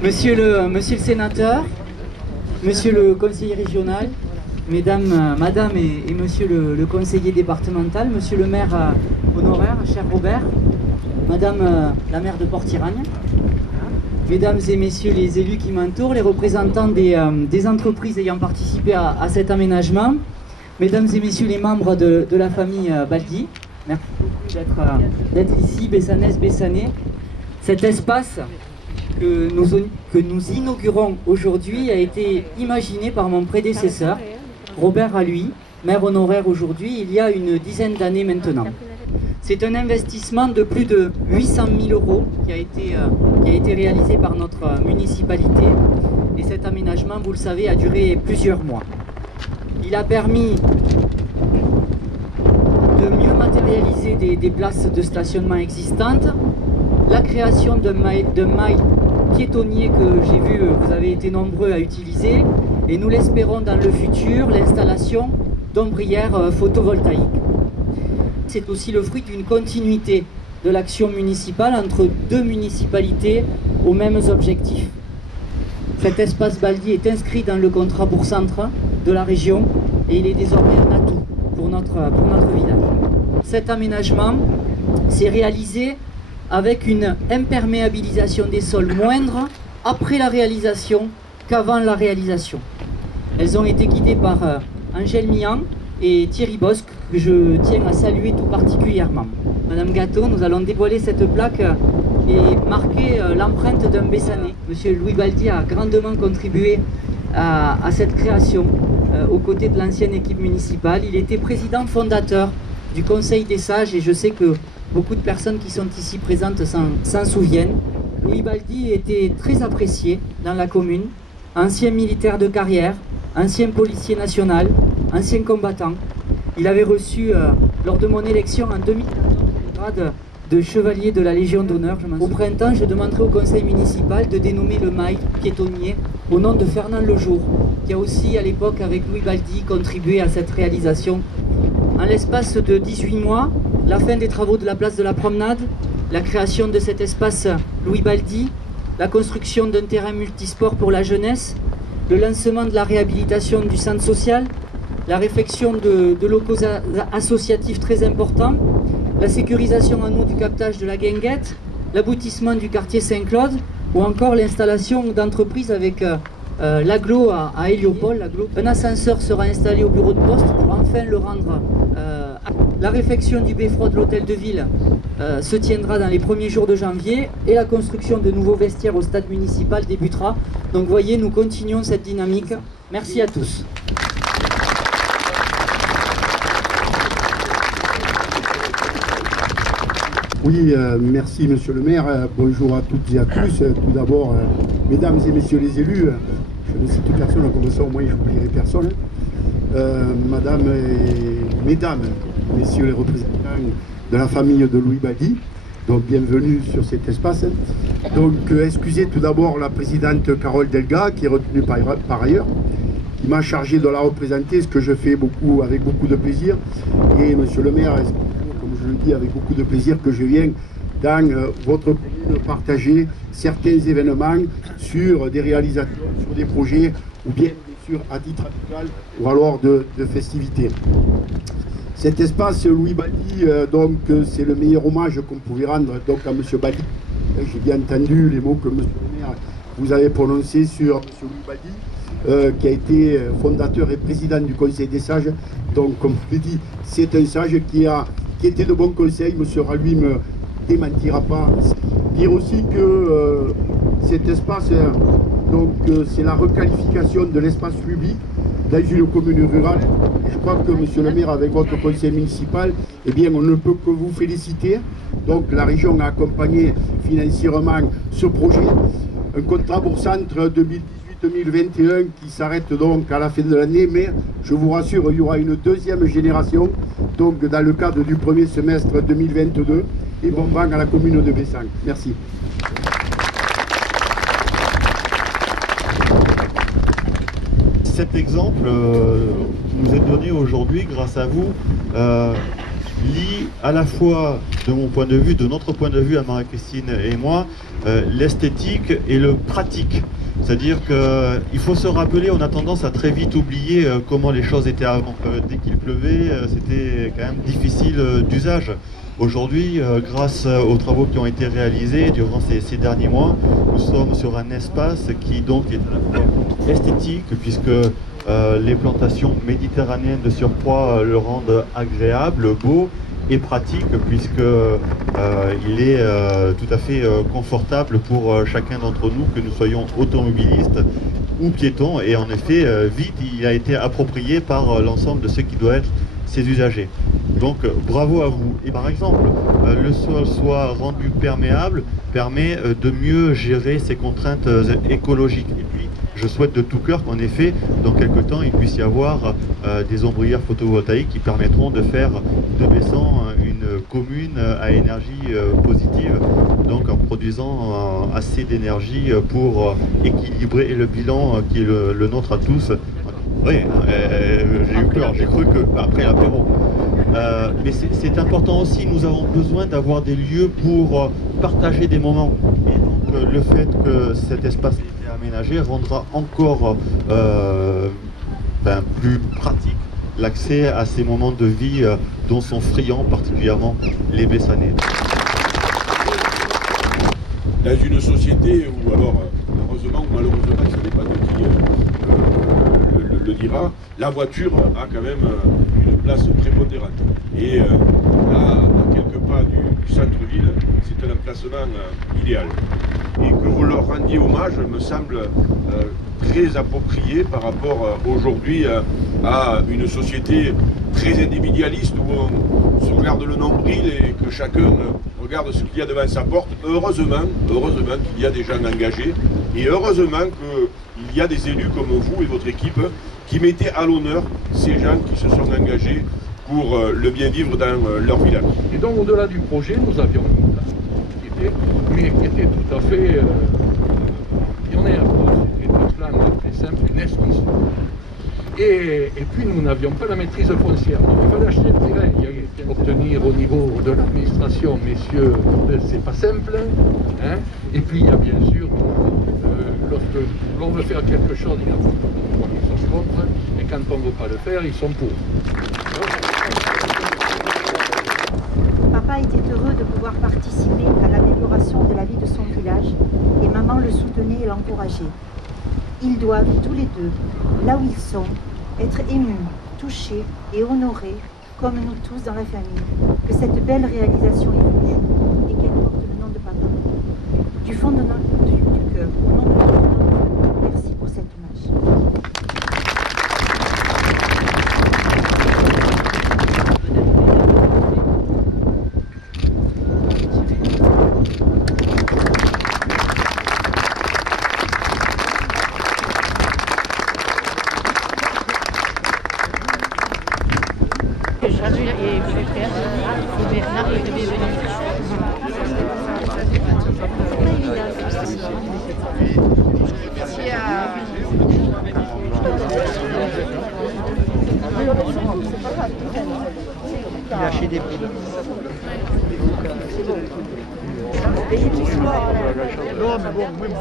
Monsieur le sénateur, monsieur le conseiller régional, madame et monsieur le conseiller départemental, monsieur le maire honoraire, cher Robert, madame la maire de Port-Iragne, mesdames et messieurs les élus qui m'entourent, les représentants des entreprises ayant participé à cet aménagement, mesdames et messieurs les membres de la famille Baldi, merci beaucoup d'être ici, Bessanaises, Bessanais. Cet espace que nous inaugurons aujourd'hui a été imaginé par mon prédécesseur, Robert Alluy, maire honoraire aujourd'hui, il y a une dizaine d'années maintenant. C'est un investissement de plus de 800 000 € qui a été réalisé par notre municipalité. Et cet aménagement, vous le savez, a duré plusieurs mois. Il a permis de mieux matérialiser des places de stationnement existantes, la création d'un mail piétonnier que j'ai vu, vous avez été nombreux à utiliser, et nous l'espérons dans le futur, l'installation d'ombrières photovoltaïques. C'est aussi le fruit d'une continuité de l'action municipale entre deux municipalités aux mêmes objectifs. Cet espace Baldi est inscrit dans le contrat Bourg-Centre de la région et il est désormais un atout pour notre village. Cet aménagement s'est réalisé avec une imperméabilisation des sols moindre après la réalisation qu'avant la réalisation. Elles ont été guidées par Angèle Mian et Thierry Bosque, que je tiens à saluer tout particulièrement. Madame Gâteau, nous allons dévoiler cette plaque et marquer l'empreinte d'un Bessanais. Monsieur Louis Baldi a grandement contribué à cette création aux côtés de l'ancienne équipe municipale. Il était président fondateur du Conseil des Sages et je sais que beaucoup de personnes qui sont ici présentes s'en souviennent. Louis Baldi était très apprécié dans la commune, ancien militaire de carrière, ancien policier national, ancien combattant. Il avait reçu, lors de mon élection en 2014, le grade de chevalier de la Légion d'honneur. Au printemps, je demanderai au conseil municipal de dénommer le mail piétonnier au nom de Fernand Lejour, qui a aussi, à l'époque, avec Louis Baldi, contribué à cette réalisation. En l'espace de 18 mois, la fin des travaux de la place de la Promenade, la création de cet espace Louis Baldi, la construction d'un terrain multisport pour la jeunesse, le lancement de la réhabilitation du centre social, la réfection de locaux associatifs très importants, la sécurisation en eau du captage de la Guinguette, l'aboutissement du quartier Saint-Claude ou encore l'installation d'entreprises avec l'agglo à Héliopole. Un ascenseur sera installé au bureau de poste pour enfin le rendre. La réfection du beffroi de l'hôtel de ville se tiendra dans les premiers jours de janvier et la construction de nouveaux vestiaires au stade municipal débutera. Donc voyez, nous continuons cette dynamique. Merci à tous. Oui, merci Monsieur le maire. Bonjour à toutes et à tous. Tout d'abord, mesdames et messieurs les élus, je ne cite personne, comme ça au moins je n'oublierai personne. Mesdames, messieurs les représentants de la famille de Louis Baldi, donc bienvenue sur cet espace. Donc excusez tout d'abord la présidente Carole Delga, qui est retenue par ailleurs, qui m'a chargé de la représenter, ce que je fais avec beaucoup de plaisir. Et Monsieur le maire, comme je le dis, avec beaucoup de plaisir que je viens dans votre commune partager certains événements sur des réalisations, sur des projets, ou bien sûr à titre amical, ou alors de festivités. Cet espace Louis Baldi, donc c'est le meilleur hommage qu'on pouvait rendre donc à M. Baldi. J'ai bien entendu les mots que M. le maire vous avez prononcés sur M. Louis Baldi, qui a été fondateur et président du Conseil des Sages. Donc comme je l'ai dit, c'est un sage qui était de bons conseils. M. Alluy ne me démentira pas. Dire aussi que cet espace, c'est la requalification de l'espace public dans une commune rurale. Et je crois que Monsieur le maire, avec votre conseil municipal, eh bien, on ne peut que vous féliciter. Donc la région a accompagné financièrement ce projet. Un contrat Bourg-Centre 2018-2021 qui s'arrête donc à la fin de l'année, mais je vous rassure, il y aura une deuxième génération, donc dans le cadre du premier semestre 2022, et bon vent à la commune de Bessan. Merci. Cet exemple nous est donné aujourd'hui grâce à vous lie à la fois, de mon point de vue, de notre point de vue à Marie-Christine et moi, l'esthétique et le pratique. C'est-à-dire qu'il faut se rappeler, on a tendance à très vite oublier comment les choses étaient avant. Dès qu'il pleuvait, c'était quand même difficile d'usage. Aujourd'hui, grâce aux travaux qui ont été réalisés durant ces derniers mois, nous sommes sur un espace qui donc est à la fois esthétique, puisque les plantations méditerranéennes de surcroît le rendent agréable, beau, et pratique, puisque il est tout à fait confortable pour chacun d'entre nous, que nous soyons automobilistes ou piétons, et en effet vite il a été approprié par l'ensemble de ceux qui doivent être ses usagers. Donc bravo à vous. Et par exemple, le sol soit rendu perméable permet de mieux gérer ces contraintes écologiques. Et puis je souhaite de tout cœur qu'en effet, dans quelques temps, il puisse y avoir des ombrières photovoltaïques qui permettront de faire de Bessan une commune à énergie positive, donc en produisant assez d'énergie pour équilibrer le bilan qui est le nôtre à tous. Oui, j'ai eu peur, j'ai cru que après l'apéro. Mais c'est important aussi, nous avons besoin d'avoir des lieux pour partager des moments. Et donc le fait que cet espace ait été aménagé rendra encore plus pratique l'accès à ces moments de vie dont sont friands particulièrement les Bessanais. Dans une société où, alors, heureusement ou malheureusement, ça n'est pas de qui le dira, la voiture a quand même une place prépondérante. Et là, à quelques pas du centre-ville, c'est un emplacement idéal. Et que vous leur rendiez hommage me semble très approprié par rapport aujourd'hui à une société très individualiste où on se regarde le nombril et que chacun regarde ce qu'il y a devant sa porte. Heureusement qu'il y a des gens engagés et heureusement qu'il y a des élus comme vous et votre équipe qui mettaient à l'honneur ces gens qui se sont engagés pour le bien vivre dans leur village. Et donc au-delà du projet, nous avions un plan qui était tout à fait pionnière. C'était un plan très simple, une esquisse. Et puis nous n'avions pas la maîtrise foncière. Donc il fallait acheter le terrain. Obtenir au niveau de l'administration, messieurs, c'est pas simple. Hein. Et puis il y a bien sûr, lorsque l'on veut faire quelque chose, il y a beaucoup de gens qui sont contre. Et quand on ne veut pas le faire, ils sont pour. Papa était heureux de pouvoir participer à l'amélioration de la vie de son village et maman le soutenait et l'encourageait. Ils doivent tous les deux, là où ils sont, être émus, touchés et honorés, comme nous tous dans la famille, que cette belle réalisation est venue et qu'elle porte le nom de papa. Du fond de du cœur, au nom de notre famille, merci pour cet hommage. Lâcher des piles. C'est bon. Non, mais bon, même.